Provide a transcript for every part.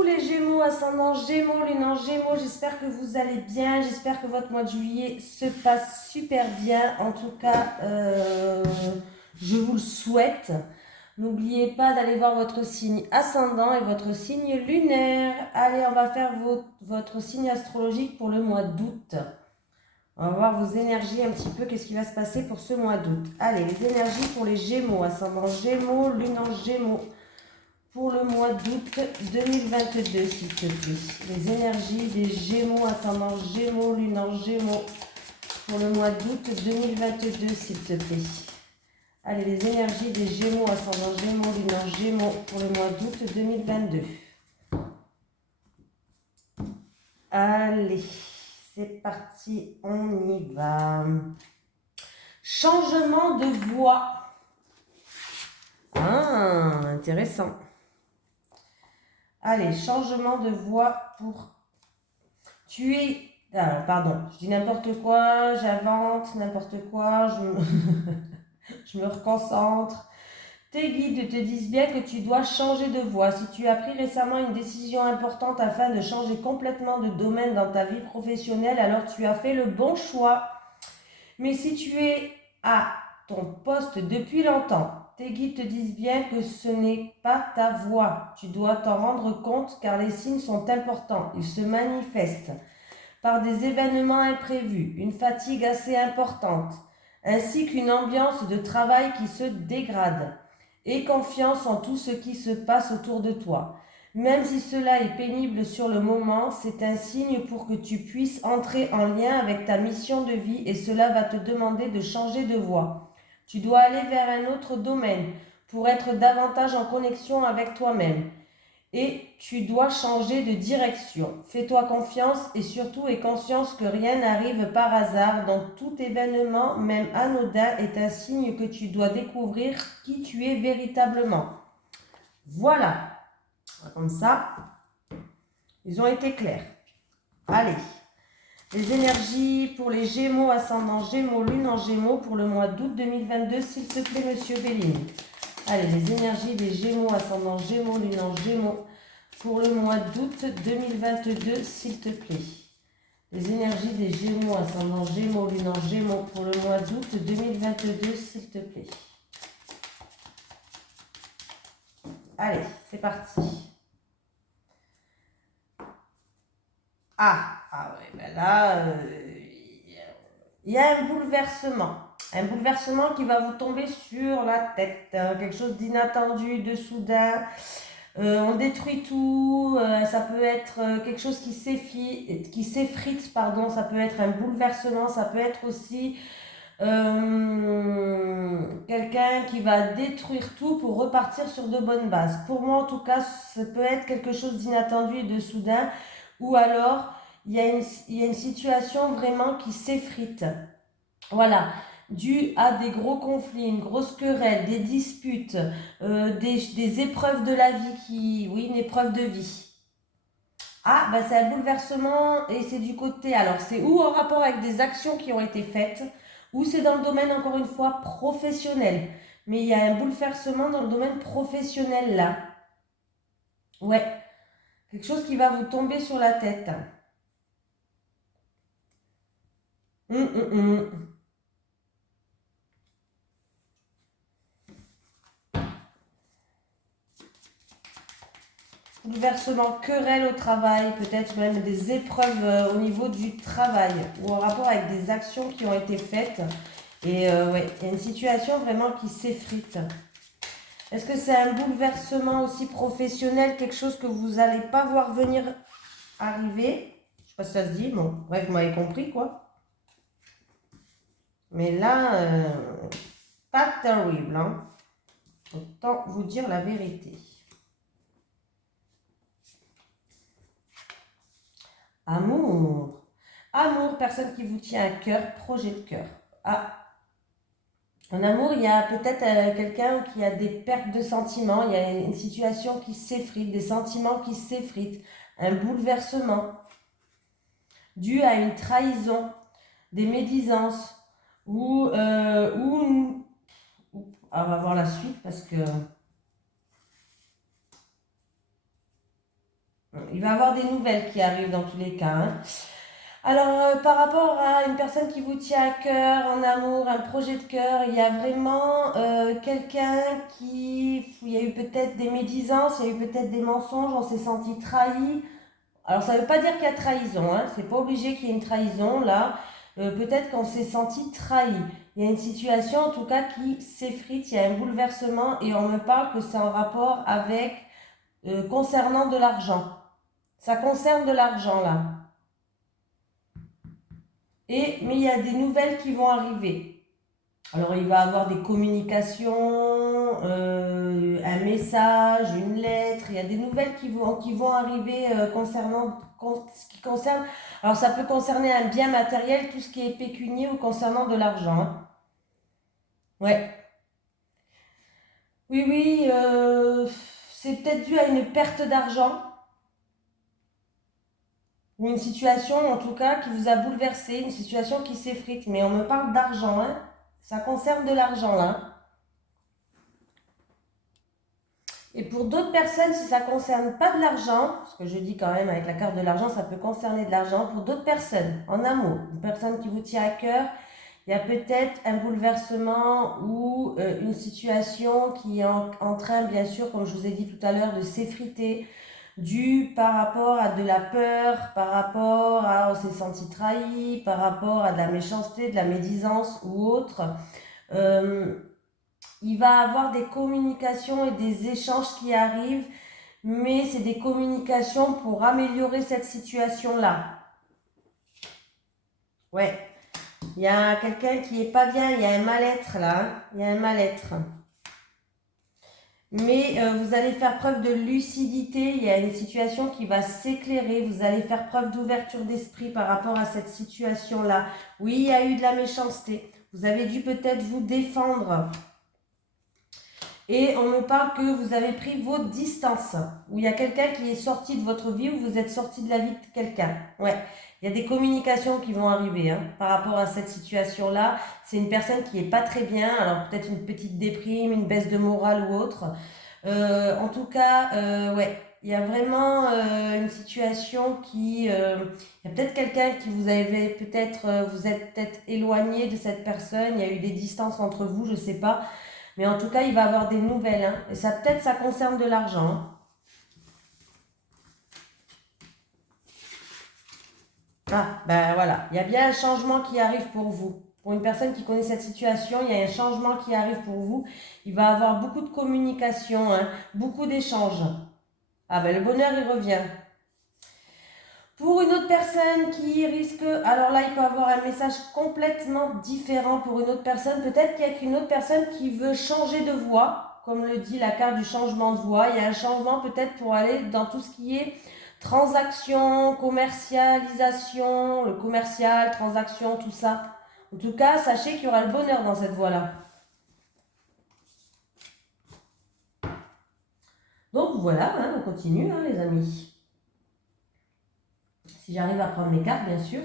Coucou les Gémeaux, ascendant Gémeaux, lune en Gémeaux, j'espère que vous allez bien, j'espère que votre mois de juillet se passe super bien. En tout cas, je vous le souhaite. N'oubliez pas d'aller voir votre signe ascendant et votre signe lunaire. Allez, on va faire votre signe astrologique pour le mois d'août. On va voir vos énergies un petit peu, qu'est-ce qui va se passer pour ce mois d'août. Allez, les énergies pour les Gémeaux, ascendant Gémeaux, lune en Gémeaux. Pour le mois d'août 2022, s'il te plaît. Les énergies des Gémeaux, ascendant Gémeaux, lune en Gémeaux. Pour le mois d'août 2022, s'il te plaît. Allez, les énergies des Gémeaux, ascendant Gémeaux, lune en Gémeaux. Pour le mois d'août 2022. Allez, c'est parti, on y va. Changement de voix. Ah, intéressant. Allez, changement de voix pour tuer. Alors, pardon, je dis n'importe quoi, j'invente n'importe quoi, je me reconcentre. Tes guides te disent bien que tu dois changer de voie. Si tu as pris récemment une décision importante afin de changer complètement de domaine dans ta vie professionnelle, alors tu as fait le bon choix. Mais si tu es à ton poste depuis longtemps, tes guides te disent bien que ce n'est pas ta voie. Tu dois t'en rendre compte car les signes sont importants. Ils se manifestent par des événements imprévus, une fatigue assez importante, ainsi qu'une ambiance de travail qui se dégrade. Aie confiance en tout ce qui se passe autour de toi. Même si cela est pénible sur le moment, c'est un signe pour que tu puisses entrer en lien avec ta mission de vie et cela va te demander de changer de voie. Tu dois aller vers un autre domaine pour être davantage en connexion avec toi-même. Et tu dois changer de direction. Fais-toi confiance et surtout aie conscience que rien n'arrive par hasard. Donc tout événement, même anodin, est un signe que tu dois découvrir qui tu es véritablement. Voilà. Comme ça, ils ont été clairs. Allez. Les énergies pour les Gémeaux, ascendant Gémeaux, lune en Gémeaux pour le mois d'août 2022, s'il te plaît, monsieur Bellini. Allez, les énergies des Gémeaux, ascendant Gémeaux, lune en Gémeaux pour le mois d'août 2022, s'il te plaît. Les énergies des Gémeaux, ascendant Gémeaux, lune en Gémeaux pour le mois d'août 2022, s'il te plaît. Allez, c'est parti. Ah ouais, ben là, il y a un bouleversement. Un bouleversement qui va vous tomber sur la tête. Quelque chose d'inattendu, de soudain. On détruit tout. Ça peut être quelque chose qui s'effrite, pardon. Ça peut être un bouleversement. Ça peut être aussi quelqu'un qui va détruire tout pour repartir sur de bonnes bases. Pour moi, en tout cas, ça peut être quelque chose d'inattendu et de soudain. Ou alors, il y a une situation vraiment qui s'effrite. Voilà, dû à des gros conflits, une grosse querelle, des disputes, des épreuves de la vie oui, une épreuve de vie. Ah, bah c'est un bouleversement et c'est du côté, alors c'est ou en rapport avec des actions qui ont été faites, ou c'est dans le domaine, encore une fois, professionnel. Mais il y a un bouleversement dans le domaine professionnel là. Ouais, quelque chose qui va vous tomber sur la tête. Hum, hum, hum. Bouleversement, querelle au travail, peut-être même des épreuves au niveau du travail ou en rapport avec des actions qui ont été faites. Et ouais, il y a une situation vraiment qui s'effrite. Est-ce que c'est un bouleversement aussi professionnel, quelque chose que vous n'allez pas voir venir arriver? Je ne sais pas si ça se dit, bon, bref, vous m'avez compris quoi. Mais là, pas terrible, hein. Autant vous dire la vérité. Amour. Amour, personne qui vous tient à cœur, projet de cœur. Ah, en amour, il y a peut-être quelqu'un qui a des pertes de sentiments, il y a une situation qui s'effrite, des sentiments qui s'effritent, un bouleversement dû à une trahison, des médisances on va voir la suite parce que Il va y avoir des nouvelles qui arrivent dans tous les cas, hein. Alors, par rapport à une personne qui vous tient à cœur, en amour, un projet de cœur, il y a vraiment quelqu'un il y a eu peut-être des médisances, il y a eu peut-être des mensonges, on s'est senti trahi. Alors, ça ne veut pas dire qu'il y a trahison, hein. C'est pas obligé qu'il y ait une trahison, là. Peut-être qu'on s'est senti trahi. Il y a une situation, en tout cas, qui s'effrite, il y a un bouleversement, et on me parle que c'est en rapport avec, concernant de l'argent. Ça concerne de l'argent, là. Mais il y a des nouvelles qui vont arriver. Alors, il va y avoir des communications, un message, une lettre. Il y a des nouvelles qui vont arriver concernant ce qui concerne. Alors, ça peut concerner un bien matériel, tout ce qui est pécunier ou concernant de l'argent, hein. Ouais. Oui, oui, c'est peut-être dû à une perte d'argent ou une situation, en tout cas, qui vous a bouleversé, une situation qui s'effrite. Mais on me parle d'argent, hein. Ça concerne de l'argent, là. Et pour d'autres personnes, si ça ne concerne pas de l'argent, parce que je dis quand même avec la carte de l'argent, ça peut concerner de l'argent, pour d'autres personnes, en amour, une personne qui vous tient à cœur, il y a peut-être un bouleversement ou une situation qui est en train, bien sûr, comme je vous ai dit tout à l'heure, de s'effriter, dû par rapport à de la peur, par rapport à on s'est senti trahi, par rapport à de la méchanceté, de la médisance ou autre. Euh, il va avoir des communications et des échanges qui arrivent, mais c'est des communications pour améliorer cette situation-là. Ouais, il y a quelqu'un qui est pas bien, il y a un mal-être là, hein. Il y a un mal-être. Mais vous allez faire preuve de lucidité, il y a une situation qui va s'éclairer, vous allez faire preuve d'ouverture d'esprit par rapport à cette situation-là. Oui, il y a eu de la méchanceté, vous avez dû peut-être vous défendre. Et on me parle que vous avez pris vos distances, où il y a quelqu'un qui est sorti de votre vie, ou vous êtes sorti de la vie de quelqu'un. Ouais, il y a des communications qui vont arriver hein, par rapport à cette situation-là. C'est une personne qui est pas très bien, alors peut-être une petite déprime, une baisse de morale ou autre. En tout cas, ouais, il y a vraiment une situation il y a peut-être quelqu'un qui vous avait peut-être, vous êtes peut-être éloigné de cette personne, il y a eu des distances entre vous, je sais pas. Mais en tout cas, il va avoir des nouvelles. Hein. Et ça, peut-être, ça concerne de l'argent. Hein. Ah, ben voilà. Il y a bien un changement qui arrive pour vous. Pour une personne qui connaît cette situation, il y a un changement qui arrive pour vous. Il va avoir beaucoup de communication, hein, beaucoup d'échanges. Ah ben le bonheur, il revient. Pour une autre personne qui risque, alors là, il peut avoir un message complètement différent pour une autre personne. Peut-être qu'il y a qu'une autre personne qui veut changer de voie, comme le dit la carte du changement de voie. Il y a un changement peut-être pour aller dans tout ce qui est transaction, commercialisation, le commercial, transaction, tout ça. En tout cas, sachez qu'il y aura le bonheur dans cette voie-là. Donc voilà, hein, on continue, hein, les amis. Si j'arrive à prendre mes cartes, bien sûr.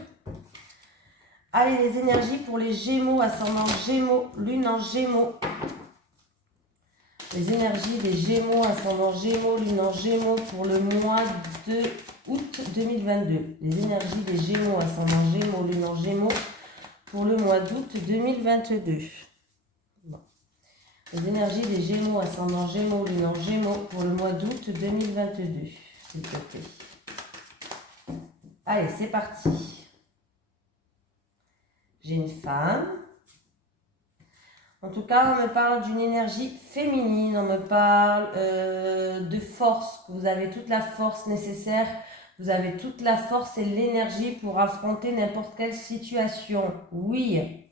Allez, les énergies pour les Gémeaux, ascendant Gémeaux, lune en Gémeaux. Les énergies des Gémeaux, ascendant Gémeaux, lune en Gémeaux pour le mois de août 2022. Les énergies des Gémeaux, ascendant Gémeaux, lune en Gémeaux pour le mois d'août 2022. Bon. Les énergies des Gémeaux, ascendant Gémeaux, lune en Gémeaux pour le mois d'août 2022. S'il te plaît. Allez, c'est parti. J'ai une femme. En tout cas, on me parle d'une énergie féminine, on me parle de force, que vous avez toute la force nécessaire, vous avez toute la force et l'énergie pour affronter n'importe quelle situation. Oui,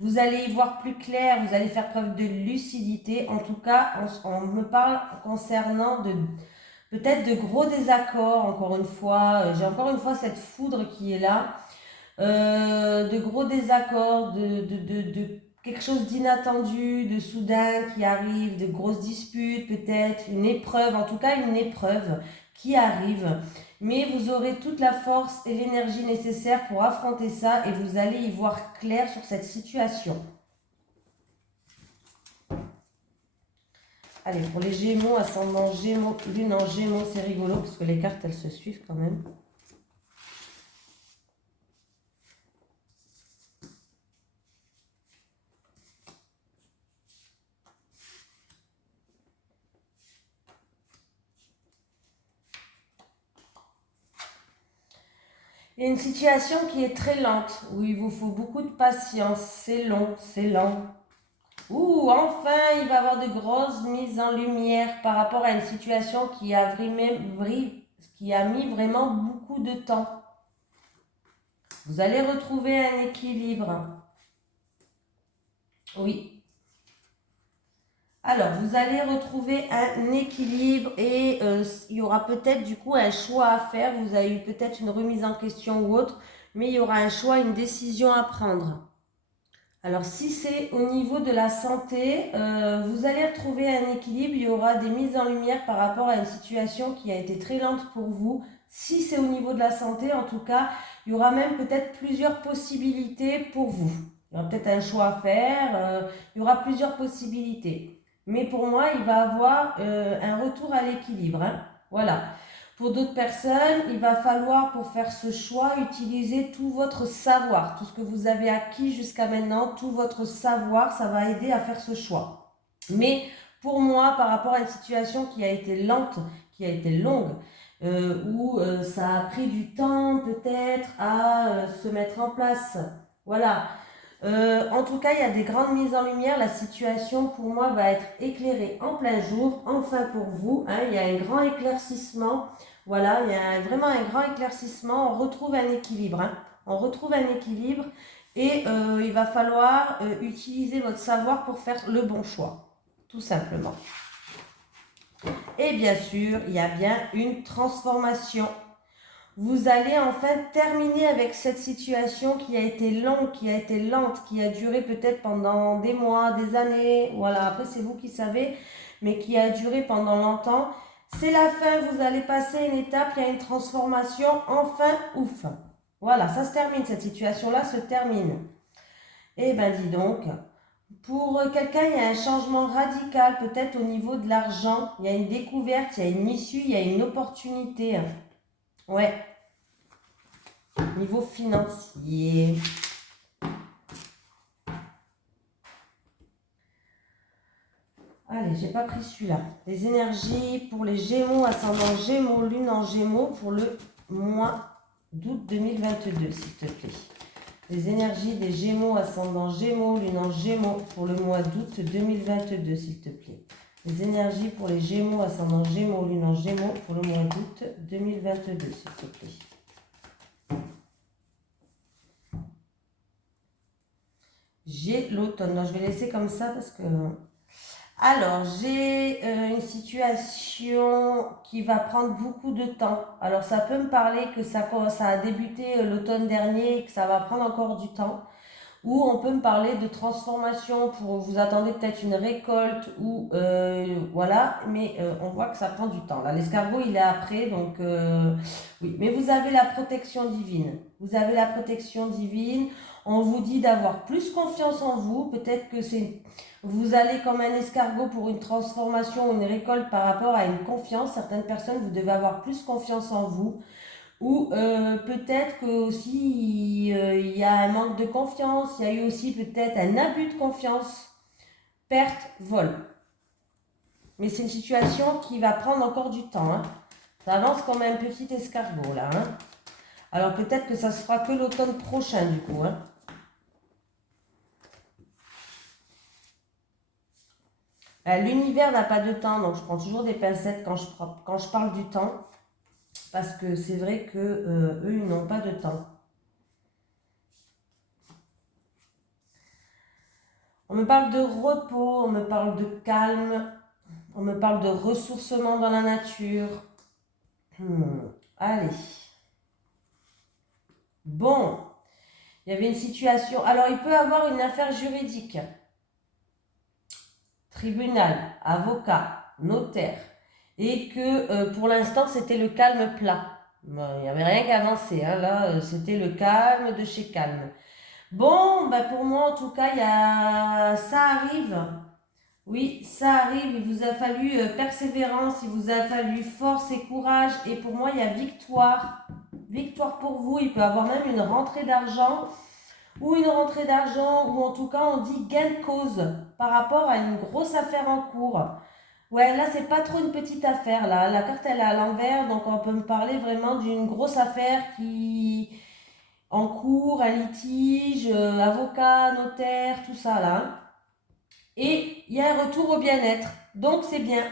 vous allez y voir plus clair, vous allez faire preuve de lucidité. En tout cas, on me parle concernant peut-être de gros désaccords, encore une fois. J'ai encore une fois cette foudre qui est là. De gros désaccords, de quelque chose d'inattendu, de soudain qui arrive, de grosses disputes peut-être, une épreuve, en tout cas une épreuve qui arrive. Mais vous aurez toute la force et l'énergie nécessaire pour affronter ça et vous allez y voir clair sur cette situation. Allez, pour les Gémeaux, ascendant Gémeaux, lune en Gémeaux, c'est rigolo parce que les cartes, elles se suivent quand même. Il y a une situation qui est très lente, où il vous faut beaucoup de patience. C'est long, c'est lent. Ouh, enfin, il va y avoir de grosses mises en lumière par rapport à une situation qui a mis vraiment beaucoup de temps. Vous allez retrouver un équilibre. Oui. Alors, vous allez retrouver un équilibre et il y aura peut-être du coup un choix à faire. Vous avez eu peut-être une remise en question ou autre, mais il y aura un choix, une décision à prendre. Alors, si c'est au niveau de la santé, vous allez retrouver un équilibre. Il y aura des mises en lumière par rapport à une situation qui a été très lente pour vous. Si c'est au niveau de la santé, en tout cas, il y aura même peut-être plusieurs possibilités pour vous. Il y aura peut-être un choix à faire. Il y aura plusieurs possibilités. Mais pour moi, il va y avoir un retour à l'équilibre. Hein. Voilà. Pour d'autres personnes, il va falloir, pour faire ce choix, utiliser tout votre savoir, tout ce que vous avez acquis jusqu'à maintenant, tout votre savoir, ça va aider à faire ce choix. Mais pour moi, par rapport à une situation qui a été lente, qui a été longue, où ça a pris du temps peut-être à se mettre en place, voilà. En tout cas, il y a des grandes mises en lumière. La situation, pour moi, va être éclairée en plein jour. Enfin, pour vous, hein, il y a un grand éclaircissement. Voilà, il y a vraiment un grand éclaircissement. On retrouve un équilibre. Hein. On retrouve un équilibre et il va falloir utiliser votre savoir pour faire le bon choix, tout simplement. Et bien sûr, il y a bien une transformation. Vous allez enfin terminer avec cette situation qui a été longue, qui a été lente, qui a duré peut-être pendant des mois, des années. Voilà, après c'est vous qui savez, mais qui a duré pendant longtemps. C'est la fin, vous allez passer une étape, il y a une transformation, enfin ouf. Voilà, ça se termine, cette situation-là se termine. Eh ben dis donc, pour quelqu'un, il y a un changement radical, peut-être au niveau de l'argent. Il y a une découverte, il y a une issue, il y a une opportunité. Ouais. Niveau financier. Allez, j'ai pas pris celui-là. Les énergies pour les Gémeaux, ascendant Gémeaux, lune en Gémeaux pour le mois d'août 2022, s'il te plaît. Les énergies des Gémeaux, ascendant Gémeaux, lune en Gémeaux pour le mois d'août 2022, s'il te plaît. Les énergies pour les Gémeaux, ascendant Gémeaux, lune en Gémeaux pour le mois d'août 2022, s'il te plaît. J'ai l'automne. Non, je vais laisser comme ça parce que... Alors, j'ai une situation qui va prendre beaucoup de temps. Alors, ça peut me parler que ça a débuté l'automne dernier et que ça va prendre encore du temps. Ou on peut me parler de transformation pour vous attendez peut-être une récolte ou voilà, mais on voit que ça prend du temps. Là, l'escargot il est après, donc oui. Mais vous avez la protection divine. Vous avez la protection divine. On vous dit d'avoir plus confiance en vous. Peut-être que vous allez comme un escargot pour une transformation ou une récolte par rapport à une confiance. Certaines personnes, vous devez avoir plus confiance en vous. Ou peut-être que aussi il y a un manque de confiance, il y a eu aussi peut-être un abus de confiance, perte, vol. Mais c'est une situation qui va prendre encore du temps. Hein. Ça avance comme un petit escargot là. Hein. Alors peut-être que ça se fera que l'automne prochain du coup. Hein. L'univers n'a pas de temps, donc je prends toujours des pincettes quand je parle du temps. Parce que c'est vrai que eux, ils n'ont pas de temps. On me parle de repos, on me parle de calme, on me parle de ressourcement dans la nature. Allez. Bon, il y avait une situation. Alors, il peut y avoir une affaire juridique. Tribunal, avocat, notaire. Et que pour l'instant, c'était le calme plat. Bon, il n'y avait rien qui avançait. Hein. Là, c'était le calme de chez calme. Bon, bah pour moi, en tout cas, ça arrive. Oui, ça arrive, il vous a fallu persévérance, il vous a fallu force et courage. Et pour moi, il y a victoire. Victoire pour vous, il peut avoir même une rentrée d'argent ou une rentrée d'argent, ou en tout cas, on dit gain de cause par rapport à une grosse affaire en cours. Ouais, là, c'est pas trop une petite affaire, là. La carte, elle est à l'envers, donc on peut me parler vraiment d'une grosse affaire qui en cours, un litige, avocat, notaire, tout ça, là, hein. Et il y a un retour au bien-être, donc c'est bien.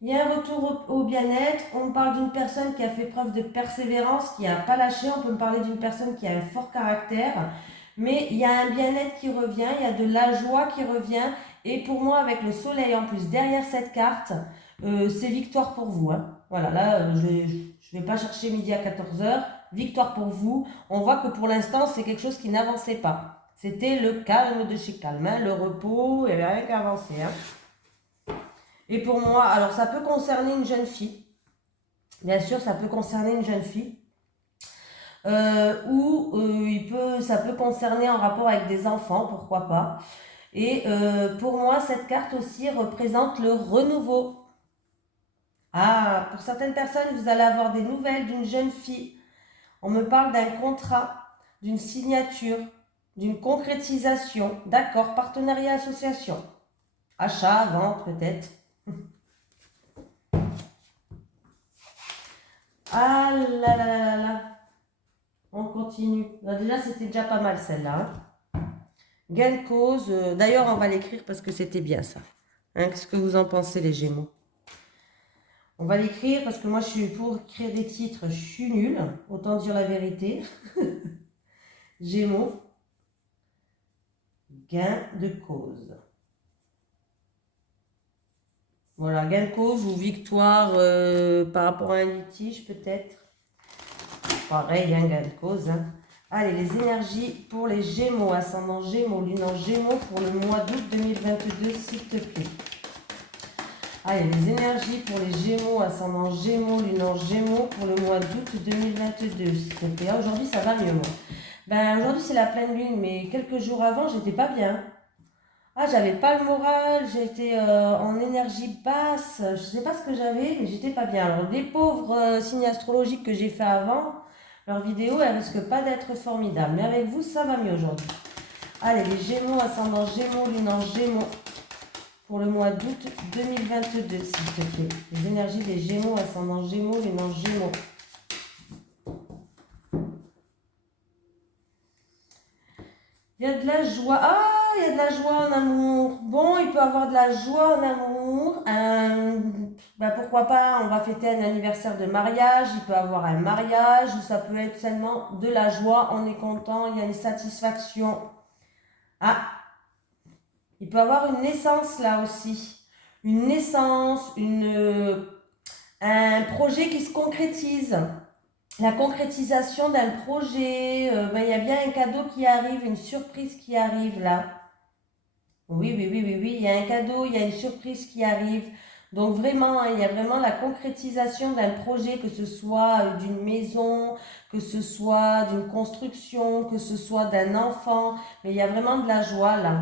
Il y a un retour au bien-être. On me parle d'une personne qui a fait preuve de persévérance, qui n'a pas lâché. On peut me parler d'une personne qui a un fort caractère. Mais il y a un bien-être qui revient, il y a de la joie qui revient. Et pour moi, avec le soleil en plus derrière cette carte, c'est victoire pour vous, hein. Voilà, là, je ne vais pas chercher midi à 14h. Victoire pour vous. On voit que pour l'instant, c'est quelque chose qui n'avançait pas. C'était le calme de chez calme, hein, le repos, il n'y avait rien qui avançait, hein. Et pour moi, alors ça peut concerner une jeune fille. Bien sûr, ça peut concerner une jeune fille. Ou ça peut concerner en rapport avec des enfants, pourquoi pas. Et pour moi, cette carte aussi représente le renouveau. Ah, pour certaines personnes, vous allez avoir des nouvelles d'une jeune fille. On me parle d'un contrat, d'une signature, d'une concrétisation, d'accord, partenariat, association, achat, vente peut-être. Ah là là là là, on continue. Là, déjà, c'était déjà pas mal celle-là, hein. Gain de cause. D'ailleurs, on va l'écrire parce que c'était bien ça. Hein, qu'est-ce que vous en pensez, les Gémeaux? On va l'écrire parce que moi, je suis pour écrire des titres, je suis nulle. Autant dire la vérité. Gémeaux. Gain de cause. Voilà, gain de cause ou victoire par rapport à un litige, peut-être. Pareil, hein, gain de cause, hein. Allez, les énergies pour les Gémeaux, ascendant Gémeaux, lune en Gémeaux pour le mois d'août 2022, s'il te plaît. Allez, les énergies pour les Gémeaux, ascendant Gémeaux, lune en Gémeaux pour le mois d'août 2022, s'il te plaît. Ah, aujourd'hui, ça va mieux, moi. Ben, aujourd'hui, c'est la pleine lune, mais quelques jours avant, j'étais pas bien. Ah, j'avais pas le moral, j'étais en énergie basse, je sais pas ce que j'avais, mais j'étais pas bien. Alors, les pauvres signes astrologiques que j'ai fait avant, leur vidéo, elle risque pas d'être formidable. Mais avec vous, ça va mieux aujourd'hui. Allez, les Gémeaux, ascendant Gémeaux, lune en Gémeaux, pour le mois d'août 2022, s'il te plaît. Les énergies des Gémeaux, ascendant Gémeaux, lune en Gémeaux. Il y a de la joie. Ah, il y a de la joie en amour. Bon, il peut avoir de la joie en amour. Pourquoi pas, on va fêter un anniversaire de mariage. Il peut avoir un mariage ou ça peut être seulement de la joie. On est content, il y a une satisfaction. Ah, il peut avoir une naissance là aussi. Une naissance, un projet qui se concrétise. La concrétisation d'un projet, il y a bien un cadeau qui arrive, une surprise qui arrive là. Oui, oui, oui, oui, oui, il y a un cadeau, il y a une surprise qui arrive. Donc vraiment, hein, il y a vraiment la concrétisation d'un projet, que ce soit d'une maison, que ce soit d'une construction, que ce soit d'un enfant. Mais il y a vraiment de la joie là.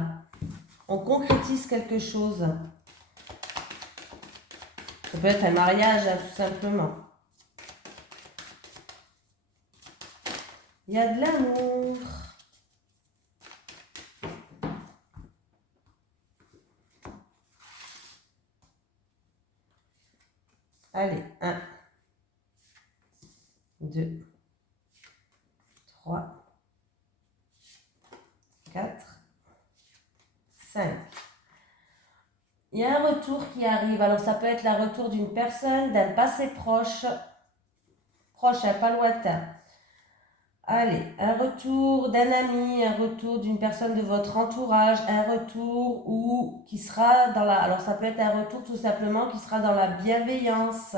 On concrétise quelque chose. Ça peut être un mariage, hein, tout simplement. Il y a de l'amour. Allez, 1, 2, 3, 4, 5. Il y a un retour qui arrive. Alors, ça peut être le retour d'une personne, d'un passé proche, hein, pas lointain. Allez, un retour d'un ami, un retour d'une personne de votre entourage, un retour qui sera dans la... Alors, ça peut être un retour tout simplement qui sera dans la bienveillance.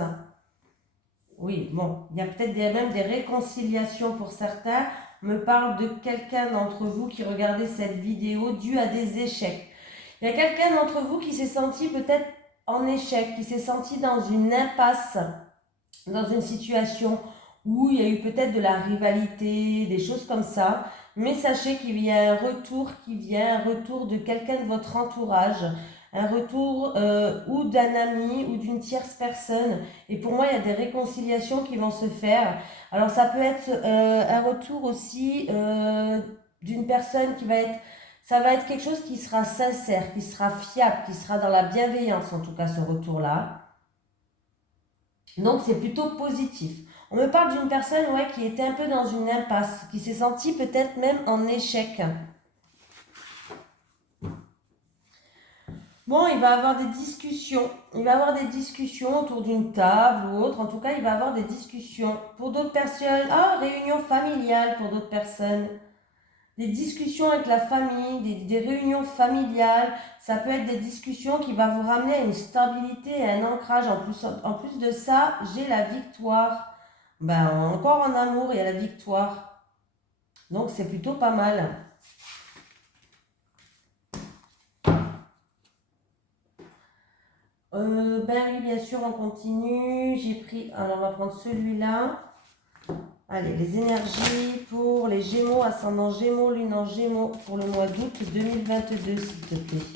Oui, bon, il y a peut-être même des réconciliations pour certains. On me parle de quelqu'un d'entre vous qui regardait cette vidéo dû à des échecs. Il y a quelqu'un d'entre vous qui s'est senti peut-être en échec, qui s'est senti dans une impasse, dans une situation où il y a eu peut-être de la rivalité, des choses comme ça. Mais sachez qu'il y a un retour qui vient, un retour de quelqu'un de votre entourage, un retour ou d'un ami ou d'une tierce personne. Et pour moi, il y a des réconciliations qui vont se faire. Alors ça peut être un retour aussi d'une personne qui va être, ça va être quelque chose qui sera sincère, qui sera fiable, qui sera dans la bienveillance en tout cas ce retour-là. Donc c'est plutôt positif. On me parle d'une personne ouais, qui était un peu dans une impasse, qui s'est sentie peut-être même en échec. Bon, il va avoir des discussions. Il va avoir des discussions autour d'une table ou autre. En tout cas, il va avoir des discussions. Pour d'autres personnes, réunion familiale pour d'autres personnes. Des discussions avec la famille, des réunions familiales. Ça peut être des discussions qui vont vous ramener à une stabilité et à un ancrage. En plus de ça, j'ai la victoire. Ben, encore en amour, il y a la victoire. Donc, c'est plutôt pas mal. Ben oui, bien sûr, on continue. J'ai pris, alors on va prendre celui-là. Allez, les énergies pour les Gémeaux, ascendant Gémeaux, lune en Gémeaux pour le mois d'août 2022, s'il te plaît.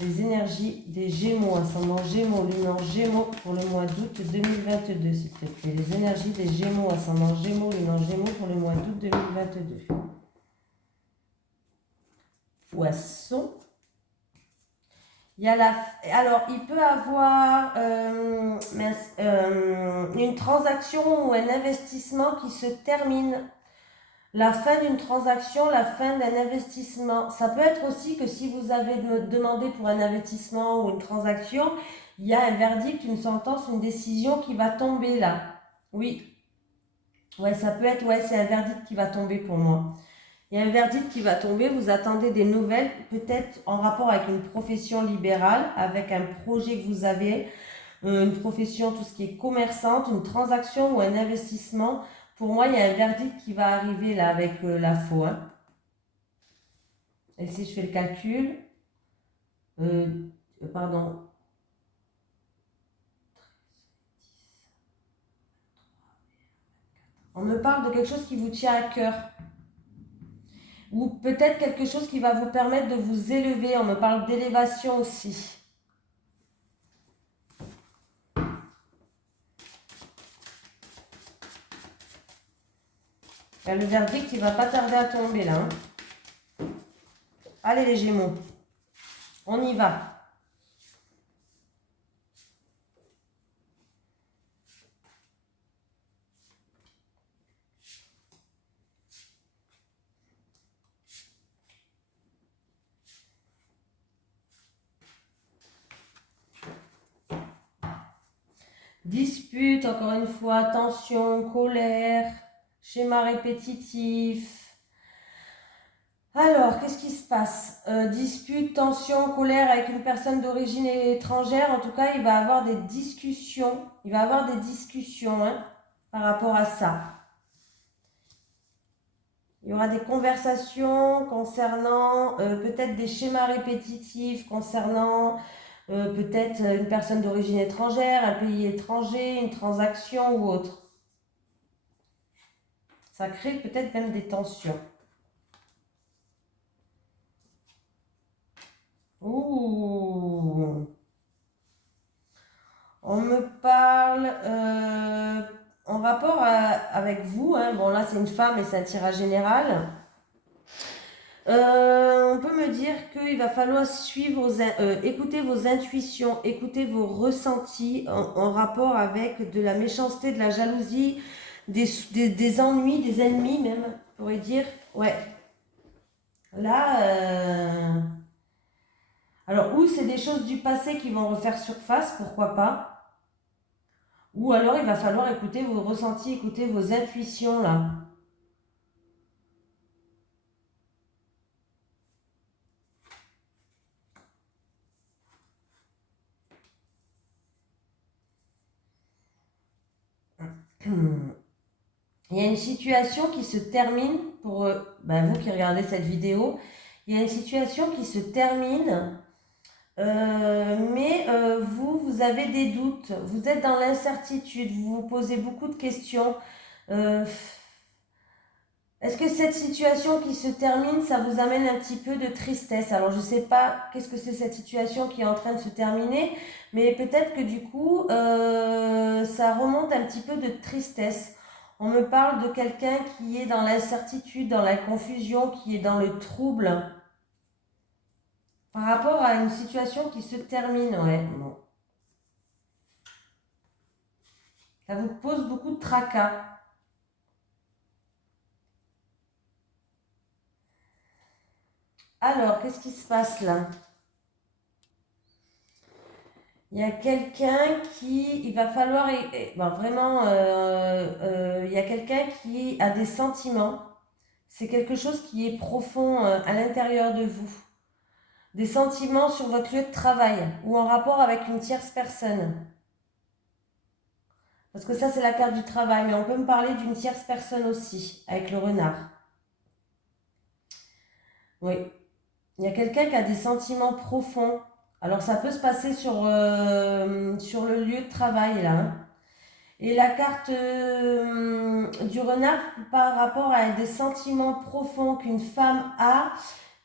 Les énergies des Gémeaux, ascendant Gémeaux, lune en Gémeaux pour le mois d'août 2022, s'il te plaît. Les énergies des Gémeaux, ascendant Gémeaux, lune en Gémeaux pour le mois d'août 2022. Poisson. Alors, il peut avoir une transaction ou un investissement qui se termine. La fin d'une transaction, la fin d'un investissement. Ça peut être aussi que si vous avez demandé pour un investissement ou une transaction, il y a un verdict, une sentence, une décision qui va tomber là. Oui. Ouais, ça peut être, ouais, c'est un verdict qui va tomber pour moi. Il y a un verdict qui va tomber, vous attendez des nouvelles, peut-être en rapport avec une profession libérale, avec un projet que vous avez, une profession, tout ce qui est commerçante, une transaction ou un investissement. Pour moi, il y a un verdict qui va arriver là avec la faux. Hein. Et si je fais le calcul, pardon, on me parle de quelque chose qui vous tient à cœur. Ou peut-être quelque chose qui va vous permettre de vous élever. On me parle d'élévation aussi. Le verdict, il va pas tarder à tomber là. Hein. Allez les Gémeaux, on y va. Dispute, encore une fois, tension, colère, schéma répétitif. Alors, qu'est-ce qui se passe dispute, tension, colère avec une personne d'origine étrangère. En tout cas, il va avoir des discussions. Il va avoir des discussions hein, par rapport à ça. Il y aura des conversations concernant peut-être des schémas répétitifs, concernant peut-être une personne d'origine étrangère, un pays étranger, une transaction ou autre. Ça crée peut-être même des tensions. Ouh. On me parle en rapport avec vous. Hein. Bon, là, c'est une femme et c'est un tirage général. On peut me dire qu'il va falloir écouter vos intuitions, écouter vos ressentis en rapport avec de la méchanceté, de la jalousie, des ennuis, des ennemis même, on pourrait dire. Ouais. Là, alors, ou c'est des choses du passé qui vont refaire surface, pourquoi pas. Ou alors il va falloir écouter vos ressentis, écouter vos intuitions là. Il y a une situation qui se termine, pour vous qui regardez cette vidéo, il y a une situation qui se termine, mais vous avez des doutes, vous êtes dans l'incertitude, vous vous posez beaucoup de questions. Est-ce que cette situation qui se termine, ça vous amène un petit peu de tristesse? Alors, je ne sais pas qu'est-ce que c'est cette situation qui est en train de se terminer, mais peut-être que du coup, ça remonte un petit peu de tristesse. On me parle de quelqu'un qui est dans l'incertitude, dans la confusion, qui est dans le trouble par rapport à une situation qui se termine. Ouais, bon. Ça vous pose beaucoup de tracas. Alors, qu'est-ce qui se passe là? Il y a quelqu'un qui, il va falloir, ben vraiment, il y a quelqu'un qui a des sentiments. C'est quelque chose qui est profond à l'intérieur de vous. Des sentiments sur votre lieu de travail ou en rapport avec une tierce personne. Parce que ça, c'est la carte du travail, mais on peut me parler d'une tierce personne aussi, avec le renard. Oui. Il y a quelqu'un qui a des sentiments profonds. Alors, ça peut se passer sur le lieu de travail, là, hein. Et la carte du renard par rapport à des sentiments profonds qu'une femme a,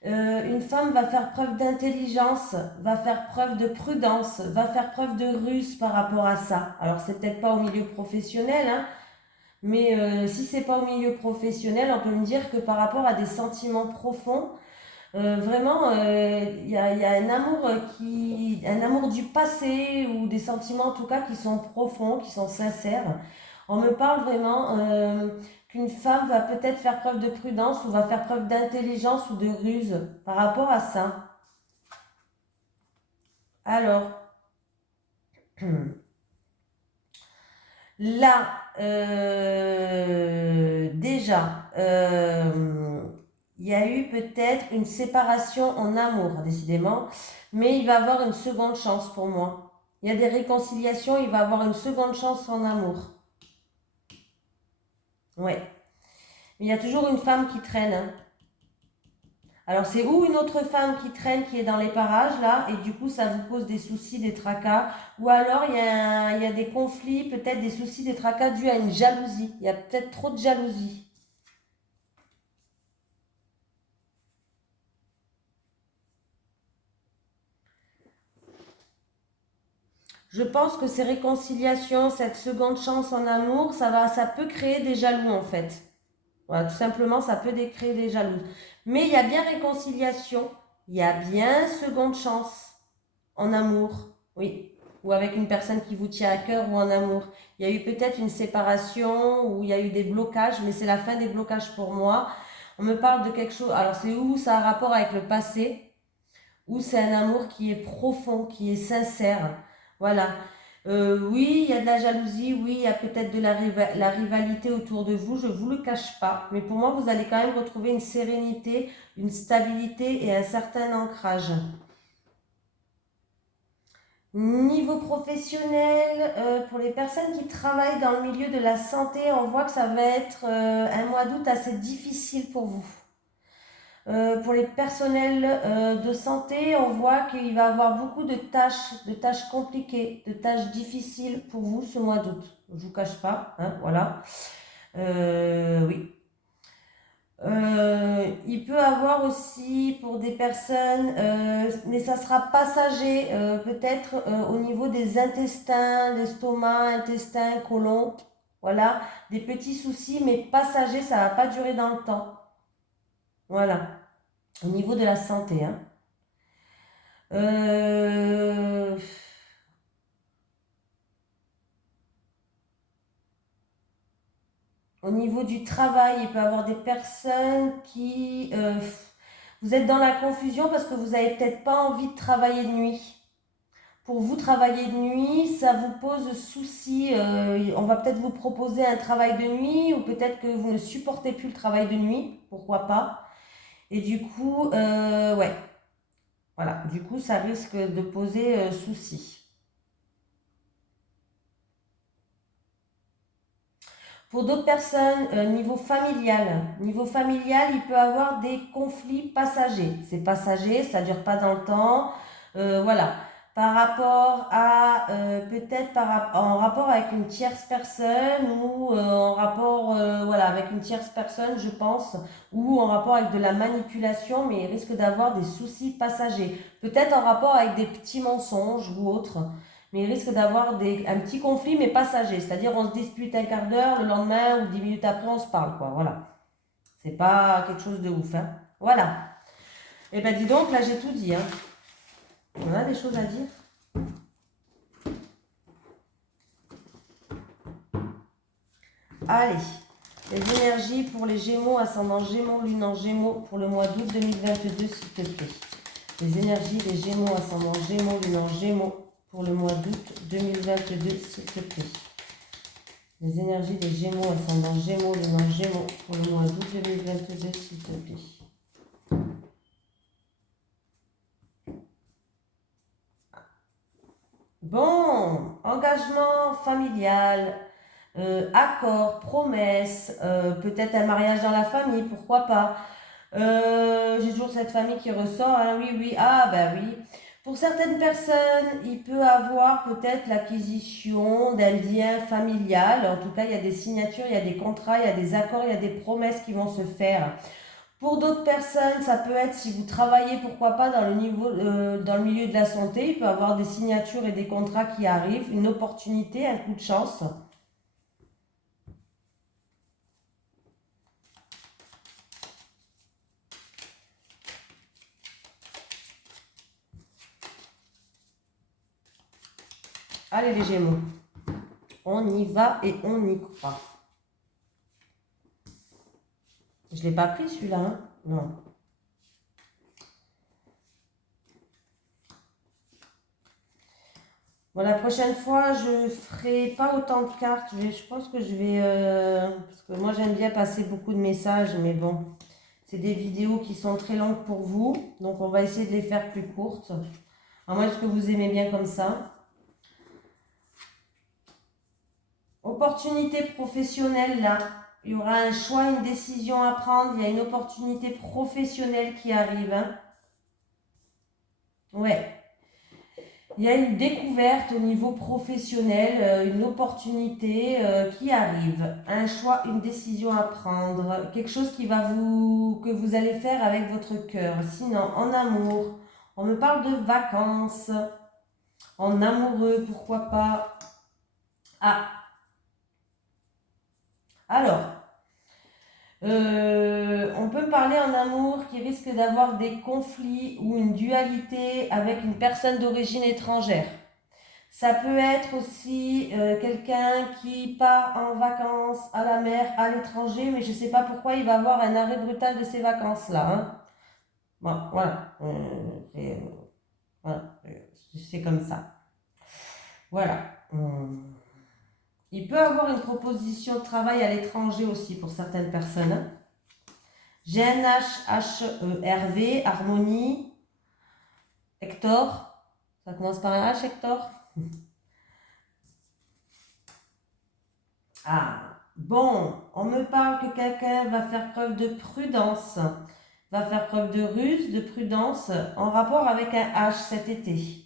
une femme va faire preuve d'intelligence, va faire preuve de prudence, va faire preuve de ruse par rapport à ça. Alors c'est peut-être pas au milieu professionnel, hein, mais si c'est pas au milieu professionnel, on peut me dire que par rapport à des sentiments profonds, vraiment, il y a un amour du passé ou des sentiments en tout cas qui sont profonds, qui sont sincères. On me parle vraiment qu'une femme va peut-être faire preuve de prudence ou va faire preuve d'intelligence ou de ruse par rapport à ça. Alors, là, déjà, il y a eu peut-être une séparation en amour, décidément, mais il va avoir une seconde chance pour moi. Il y a des réconciliations, il va avoir une seconde chance en amour. Ouais. Mais il y a toujours une femme qui traîne, hein. Alors c'est ou une autre femme qui traîne, qui est dans les parages, là, et du coup ça vous pose des soucis, des tracas, ou alors il y a des conflits, peut-être des soucis, des tracas dus à une jalousie. Il y a peut-être trop de jalousie. Je pense que ces réconciliations, cette seconde chance en amour, ça peut créer des jaloux en fait. Voilà, tout simplement, ça peut créer des jaloux. Mais il y a bien réconciliation, il y a bien seconde chance en amour, oui. Ou avec une personne qui vous tient à cœur ou en amour. Il y a eu peut-être une séparation ou il y a eu des blocages, mais c'est la fin des blocages pour moi. On me parle de quelque chose, alors c'est où ça a rapport avec le passé, ou c'est un amour qui est profond, qui est sincère. Voilà. Oui, il y a de la jalousie, oui, il y a peut-être de la rivalité autour de vous, je ne vous le cache pas. Mais pour moi, vous allez quand même retrouver une sérénité, une stabilité et un certain ancrage. Niveau professionnel, pour les personnes qui travaillent dans le milieu de la santé, on voit que ça va être un mois d'août assez difficile pour vous. Pour les personnels de santé, on voit qu'il va y avoir beaucoup de tâches compliquées, de tâches difficiles pour vous ce mois d'août. Je ne vous cache pas, hein, voilà. Oui. Il peut avoir aussi pour des personnes, mais ça sera passager, peut-être au niveau des intestins, l'estomac, intestin, côlon, voilà, des petits soucis, mais passager, ça ne va pas durer dans le temps. Voilà, au niveau de la santé, hein. Euh, Au niveau du travail, il peut y avoir des personnes qui... vous êtes dans la confusion parce que vous n'avez peut-être pas envie de travailler de nuit. Pour vous, travailler de nuit, ça vous pose souci. On va peut-être vous proposer un travail de nuit ou peut-être que vous ne supportez plus le travail de nuit. Pourquoi pas? Et du coup, ouais, voilà. Du coup, ça risque de poser souci. Pour d'autres personnes, niveau familial, il peut avoir des conflits passagers. C'est passager, ça ne dure pas dans le temps. Voilà. par rapport à, peut-être en rapport avec une tierce personne ou en rapport, voilà, avec une tierce personne, je pense, ou en rapport avec de la manipulation, mais il risque d'avoir des soucis passagers. Peut-être en rapport avec des petits mensonges ou autres, mais il risque d'avoir un petit conflit, mais passager. C'est-à-dire, on se dispute un quart d'heure, le lendemain ou 10 minutes après, on se parle, quoi, voilà. C'est pas quelque chose de ouf, hein. Voilà. Et ben dis donc, là j'ai tout dit, hein. On a des choses à dire. Allez, les énergies pour les Gémeaux, ascendant Gémeaux, lune en Gémeaux pour le mois d'août 2022, s'il te plaît. Les énergies des Gémeaux, ascendant Gémeaux, lune en Gémeaux pour le mois d'août 2022, s'il te plaît. Les énergies des Gémeaux, ascendant Gémeaux, lune en Gémeaux pour le mois d'août 2022, s'il te plaît. Bon, engagement familial. Accord, promesse, peut-être un mariage dans la famille, pourquoi pas. J'ai toujours cette famille qui ressort, hein, oui, oui, ah bah oui. Pour certaines personnes, il peut avoir peut-être l'acquisition d'un lien familial. En tout cas, il y a des signatures, il y a des contrats, il y a des accords, il y a des promesses qui vont se faire. Pour d'autres personnes, ça peut être si vous travaillez, pourquoi pas, dans dans le milieu de la santé, il peut y avoir des signatures et des contrats qui arrivent, une opportunité, un coup de chance. Allez les Gémeaux, on y va et on y croit. Je ne l'ai pas pris celui-là, hein? Non. Bon, la prochaine fois, je ferai pas autant de cartes. Je pense que je vais... parce que moi, j'aime bien passer beaucoup de messages, mais bon, c'est des vidéos qui sont très longues pour vous. Donc, on va essayer de les faire plus courtes. À moins que vous aimez bien comme ça. Opportunité professionnelle, là. Il y aura un choix, une décision à prendre. Il y a une opportunité professionnelle qui arrive. Hein. Ouais. Il y a une découverte au niveau professionnel, une opportunité qui arrive, un choix, une décision à prendre, quelque chose que vous allez faire avec votre cœur. Sinon, en amour, on me parle de vacances, en amoureux, pourquoi pas. Ah, alors, on peut parler en amour qui risque d'avoir des conflits ou une dualité avec une personne d'origine étrangère. Ça peut être aussi quelqu'un qui part en vacances à la mer, à l'étranger, mais je ne sais pas pourquoi il va avoir un arrêt brutal de ces vacances-là. Hein. Bon, voilà. Voilà. C'est comme ça. Voilà. Il peut avoir une proposition de travail à l'étranger aussi pour certaines personnes. Hein. GNH-H-E-R-V, Harmonie, Hector. Ça commence par un H, Hector. Ah, bon, on me parle que quelqu'un va faire preuve de prudence, va faire preuve de ruse, de prudence en rapport avec un H cet été.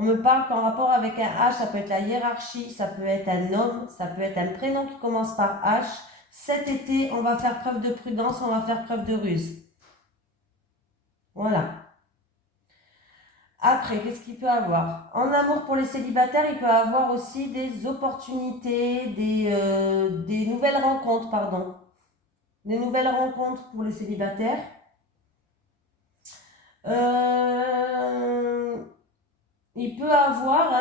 On me parle qu'en rapport avec un H, ça peut être la hiérarchie, ça peut être un homme, ça peut être un prénom qui commence par H. Cet été, on va faire preuve de prudence, on va faire preuve de ruse. Voilà. Après, qu'est-ce qu'il peut avoir? En amour pour les célibataires, il peut avoir aussi des opportunités, des nouvelles rencontres, pardon. Des nouvelles rencontres pour les célibataires. Il peut avoir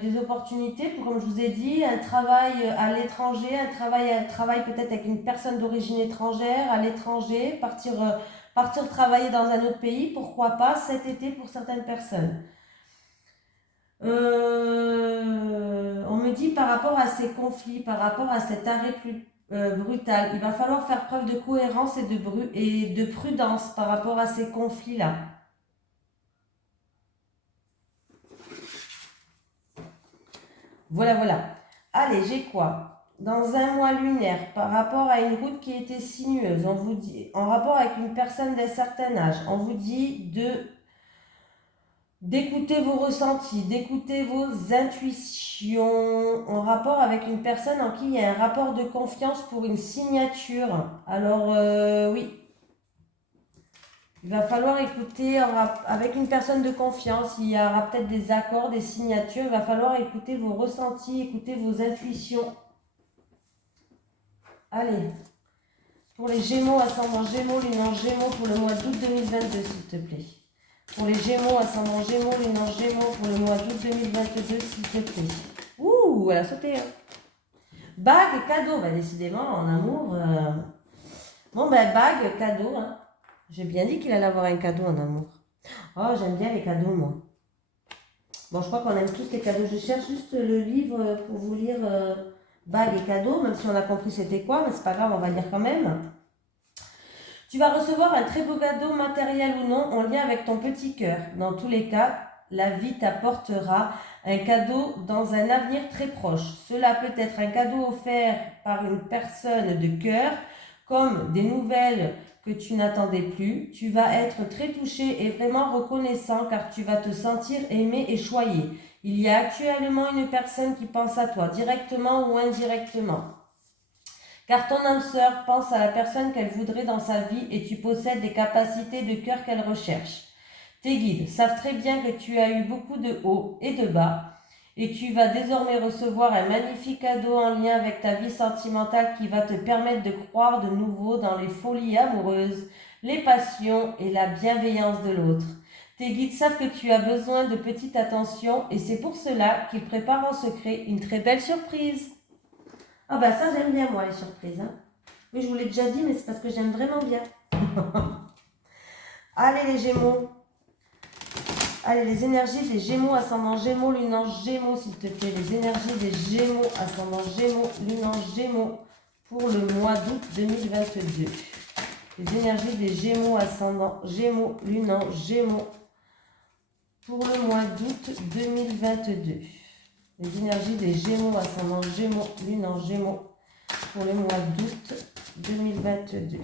des opportunités pour, comme je vous ai dit, un travail à l'étranger, un travail peut-être avec une personne d'origine étrangère à l'étranger, partir travailler dans un autre pays, pourquoi pas cet été pour certaines personnes. On me dit par rapport à ces conflits, par rapport à cet arrêt brutal, il va falloir faire preuve de cohérence et de prudence par rapport à ces conflits-là. Voilà, voilà. Allez, j'ai quoi? Dans un mois lunaire, par rapport à une route qui était sinueuse, on vous dit, en rapport avec une personne d'un certain âge, on vous dit d'écouter vos ressentis, d'écouter vos intuitions en rapport avec une personne en qui il y a un rapport de confiance pour une signature. Alors oui, il va falloir écouter avec une personne de confiance, il y aura peut-être des accords, des signatures, il va falloir écouter vos ressentis, écouter vos intuitions. Allez, pour les Gémeaux, ascendant Gémeaux, lune en Gémeaux pour le mois d'août 2022, s'il te plaît. Pour les Gémeaux, ascendant Gémeaux, lune en Gémeaux pour le mois d'août 2022, s'il te plaît. Ouh, elle a sauté. Hein. Bague et cadeau, bah décidément, en amour. Bon, ben bague, cadeau. Hein. J'ai bien dit qu'il allait avoir un cadeau en amour. Oh, j'aime bien les cadeaux, moi. Bon, je crois qu'on aime tous les cadeaux. Je cherche juste le livre pour vous lire bague et cadeau, même si on a compris c'était quoi, mais c'est pas grave, on va lire quand même. Tu vas recevoir un très beau cadeau, matériel ou non, en lien avec ton petit cœur. Dans tous les cas, la vie t'apportera un cadeau dans un avenir très proche. Cela peut être un cadeau offert par une personne de cœur, comme des nouvelles que tu n'attendais plus. Tu vas être très touché et vraiment reconnaissant car tu vas te sentir aimé et choyé. Il y a actuellement une personne qui pense à toi, directement ou indirectement. Car ton âme sœur pense à la personne qu'elle voudrait dans sa vie et tu possèdes des capacités de cœur qu'elle recherche. Tes guides savent très bien que tu as eu beaucoup de hauts et de bas et tu vas désormais recevoir un magnifique cadeau en lien avec ta vie sentimentale qui va te permettre de croire de nouveau dans les folies amoureuses, les passions et la bienveillance de l'autre. Tes guides savent que tu as besoin de petite attention et c'est pour cela qu'ils préparent en secret une très belle surprise. Ah bah ça j'aime bien moi les surprises. Hein. Oui je vous l'ai déjà dit mais c'est parce que j'aime vraiment bien. Allez les Gémeaux. Allez les énergies des Gémeaux, ascendant Gémeaux, lune en Gémeaux s'il te plaît. Les énergies des Gémeaux, ascendant Gémeaux, lune en Gémeaux pour le mois d'août 2022. Les énergies des Gémeaux, ascendant Gémeaux, lune en Gémeaux pour le mois d'août 2022. Les énergies des Gémeaux, ascendant Gémeaux, lune en Gémeaux pour le mois d'août 2022.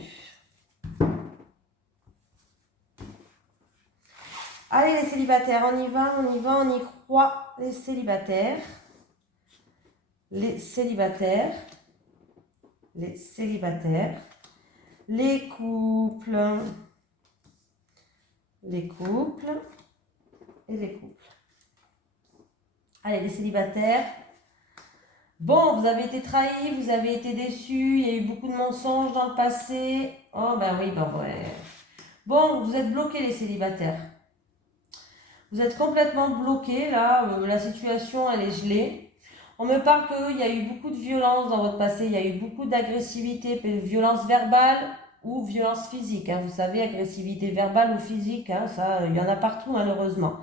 Allez les célibataires, on y va, on y croit. Les célibataires, les célibataires, les célibataires, les couples et les couples. Allez les célibataires. Bon, vous avez été trahis, vous avez été déçus, il y a eu beaucoup de mensonges dans le passé. Oh ben oui, ben ouais. Bon, vous êtes bloqués les célibataires. Vous êtes complètement bloqués là, la situation elle est gelée. On me parle qu'il y a eu beaucoup de violence dans votre passé, il y a eu beaucoup d'agressivité, violence verbale ou violence physique. Hein. Vous savez, agressivité verbale ou physique, hein, ça, il y en a partout malheureusement.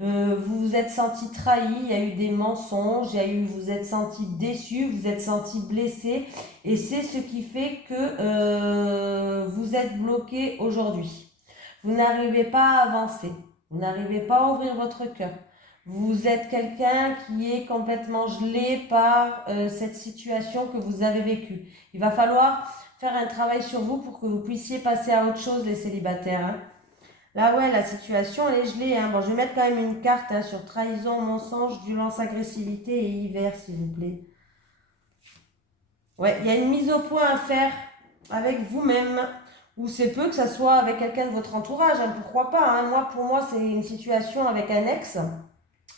Vous vous êtes senti trahi, il y a eu des mensonges, vous êtes senti déçu, vous êtes senti blessé et c'est ce qui fait que vous êtes bloqué aujourd'hui. Vous n'arrivez pas à avancer, vous n'arrivez pas à ouvrir votre cœur. Vous êtes quelqu'un qui est complètement gelé par cette situation que vous avez vécue. Il va falloir faire un travail sur vous pour que vous puissiez passer à autre chose les célibataires. Hein. Là, ouais, la situation, elle est gelée. Hein. Bon, je vais mettre quand même une carte hein, sur trahison, mensonge, violence, agressivité et hiver, s'il vous plaît. Ouais, il y a une mise au point à faire avec vous-même. Ou c'est peu que ça soit avec quelqu'un de votre entourage. Hein, pourquoi pas hein. Moi, pour moi, c'est une situation avec un ex.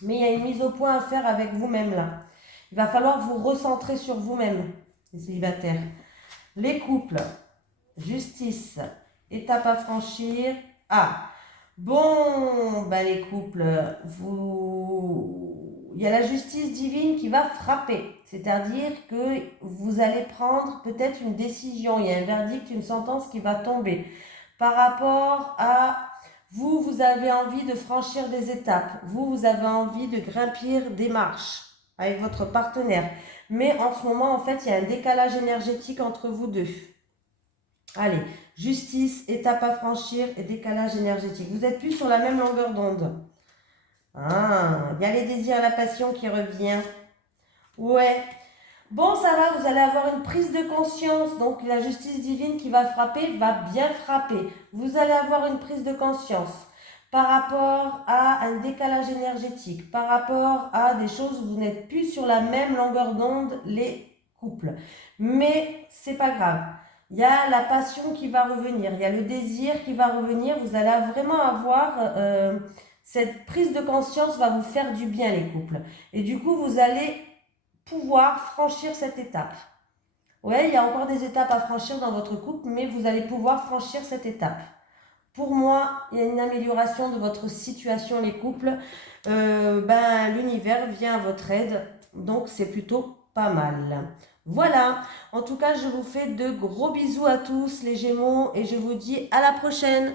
Mais il y a une mise au point à faire avec vous-même, là. Il va falloir vous recentrer sur vous-même, les célibataires. Les couples, justice, étape à franchir. Ah, bon, ben les couples, il y a la justice divine qui va frapper. C'est-à-dire que vous allez prendre peut-être une décision. Il y a un verdict, une sentence qui va tomber. Par rapport à vous, vous avez envie de franchir des étapes. Vous avez envie de grimper des marches avec votre partenaire. Mais en ce moment, en fait, il y a un décalage énergétique entre vous deux. Allez, justice, étape à franchir et décalage énergétique. Vous n'êtes plus sur la même longueur d'onde. Ah, il y a les désirs, la passion qui revient. Ouais. Bon, ça va, vous allez avoir une prise de conscience. Donc, la justice divine qui va frapper va bien frapper. Vous allez avoir une prise de conscience. par rapport à un décalage énergétique, par rapport à des choses où vous n'êtes plus sur la même longueur d'onde, les couples. Mais c'est pas grave. Il y a la passion qui va revenir, il y a le désir qui va revenir. Vous allez vraiment avoir cette prise de conscience va vous faire du bien, les couples. Et du coup, vous allez pouvoir franchir cette étape. Ouais, il y a encore des étapes à franchir dans votre couple, mais vous allez pouvoir franchir cette étape. Pour moi, il y a une amélioration de votre situation, les couples. L'univers vient à votre aide, donc c'est plutôt pas mal. Voilà, en tout cas, je vous fais de gros bisous à tous les Gémeaux et je vous dis à la prochaine.